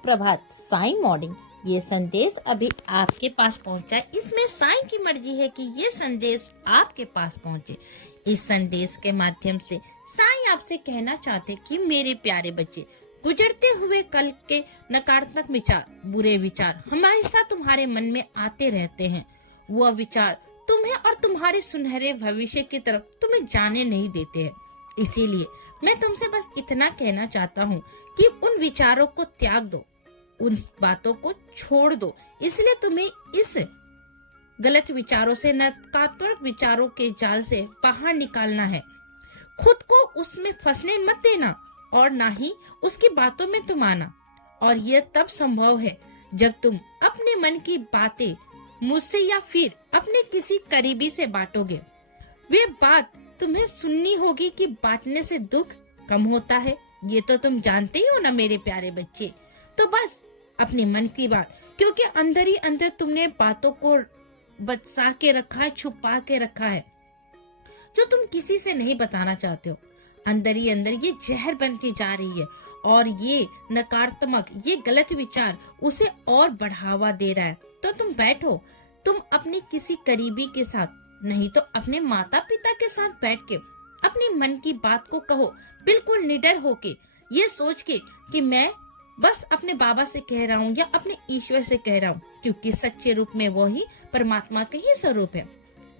सुप्रभात साईं मॉर्निंग। ये संदेश अभी आपके पास पहुंचा है। इसमें साईं की मर्जी है कि ये संदेश आपके पास पहुंचे। इस संदेश के माध्यम से साईं आपसे कहना चाहते कि मेरे प्यारे बच्चे, गुजरते हुए कल के नकारात्मक विचार, बुरे विचार हमेशा तुम्हारे मन में आते रहते हैं। वह विचार तुम्हें और तुम्हारे सुनहरे भविष्य की तरफ तुम्हें जाने नहीं देते हैं। इसीलिए मैं तुमसे बस इतना कहना चाहता हूँ कि उन विचारों को त्याग दो, उन बातों को छोड़ दो। इसलिए तुम्हें इस गलत विचारों से, नकारात्मक विचारों के जाल से बाहर निकालना है। खुद को उसमें फंसने मत देना और ना ही उसकी बातों में तुम आना। और यह तब संभव है जब तुम अपने मन की बातें मुझसे या फिर अपने किसी करीबी से बांटोगे। वे बात तुम्हें सुननी होगी कि बांटने से दुख कम होता है। ये तो तुम जानते ही हो ना मेरे प्यारे बच्चे। तो बस अपने मन की बात, क्योंकि अंदर ही अंदर तुमने बातों को बचा के रखा है, छुपा के रखा है, जो तुम किसी से नहीं बताना चाहते हो। अंदर ही अंदर ये जहर बनती जा रही है और ये नकारात्मक, ये गलत विचार उसे और बढ़ावा दे रहा है। तो तुम बैठो, तुम अपने किसी करीबी के साथ, नहीं तो अपने माता पिता के साथ बैठ के अपने मन की बात को कहो, बिल्कुल निडर होके, ये सोच के कि मैं बस अपने बाबा से कह रहा हूँ या अपने ईश्वर से कह रहा हूँ, क्योंकि सच्चे रूप में वो ही परमात्मा का ही स्वरूप है।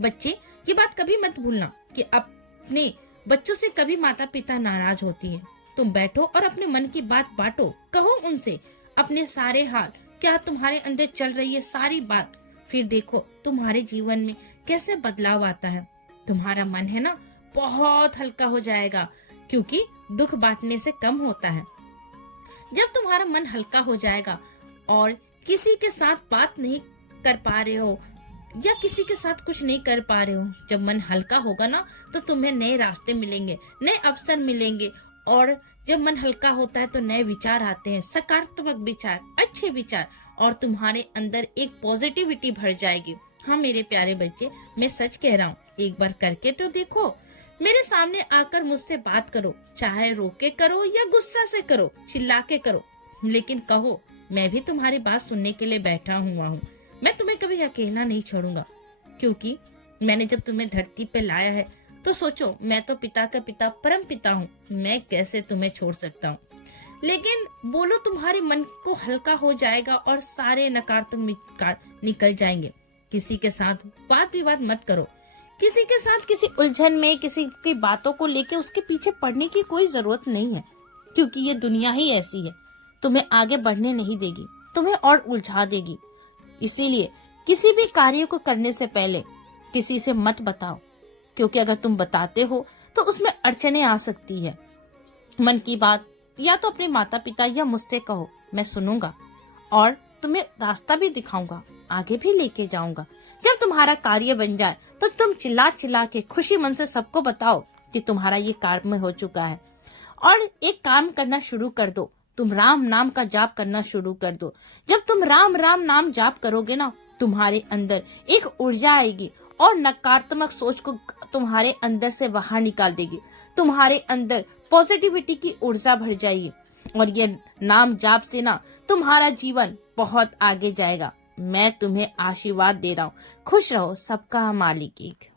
बच्चे, ये बात कभी मत भूलना कि अपने बच्चों से कभी माता पिता नाराज होती है। तुम बैठो और अपने मन की बात बांटो, कहो उनसे अपने सारे हाल, क्या तुम्हारे अंदर चल रही है सारी बात। फिर देखो तुम्हारे जीवन में कैसे बदलाव आता है। तुम्हारा मन है ना, बहुत हल्का हो जाएगा, क्योंकि दुख बांटने से कम होता है। जब तुम्हारा मन हल्का हो जाएगा और किसी के साथ बात नहीं कर पा रहे हो या किसी के साथ कुछ नहीं कर पा रहे हो, जब मन हल्का होगा ना, तो तुम्हें नए रास्ते मिलेंगे, नए अवसर मिलेंगे। और जब मन हल्का होता है तो नए विचार आते हैं, सकारात्मक विचार, अच्छे विचार, और तुम्हारे अंदर एक पॉजिटिविटी भर जाएगी। हाँ मेरे प्यारे बच्चे, मैं सच कह रहा हूँ, एक बार करके तो देखो। मेरे सामने आकर मुझसे बात करो, चाहे रो के करो या गुस्सा से करो, चिल्ला के करो, लेकिन कहो मैं भी तुम्हारी बात सुनने के लिए बैठा हुआ हूँ। मैं तुम्हें कभी अकेला नहीं छोड़ूंगा, क्योंकि मैंने जब तुम्हें धरती पे लाया है तो सोचो, मैं तो पिता का पिता, परम पिता हूँ, मैं कैसे तुम्हें छोड़ सकता हूँ। लेकिन बोलो, तुम्हारे मन को हल्का हो जाएगा और सारे नकारात्मक विचार निकल जाएंगे। किसी के साथ बात विवाद मत करो, किसी के साथ किसी उलझन में, किसी की बातों को लेके उसके पीछे पड़ने की कोई जरूरत नहीं है, क्योंकि ये दुनिया ही ऐसी है, तुम्हें आगे बढ़ने नहीं देगी, तुम्हें और उलझा देगी। इसीलिए किसी भी कार्य को करने से पहले किसी से मत बताओ, क्योंकि अगर तुम बताते हो तो उसमें अड़चने आ सकती है। मन की बात या तो अपने माता पिता या मुझसे कहो, मैं सुनूंगा और तुम्हें रास्ता भी दिखाऊंगा, आगे भी लेके जाऊंगा। जब तुम्हारा कार्य बन जाए तो तुम चिल्ला चिल्ला के खुशी मन से सबको बताओ कि तुम्हारा ये कार्य में हो चुका है। और एक काम करना शुरू कर दो, तुम राम नाम का जाप करना शुरू कर दो। जब तुम राम राम नाम जाप करोगे ना, तुम्हारे अंदर एक ऊर्जा आएगी और नकारात्मक सोच को तुम्हारे अंदर से बाहर निकाल देगी। तुम्हारे अंदर पॉजिटिविटी की ऊर्जा भर जाएगी और ये नाम जाप से ना तुम्हारा जीवन बहुत आगे जाएगा। मैं तुम्हें आशीर्वाद दे रहा हूँ। खुश रहो, सबका मालिक एक।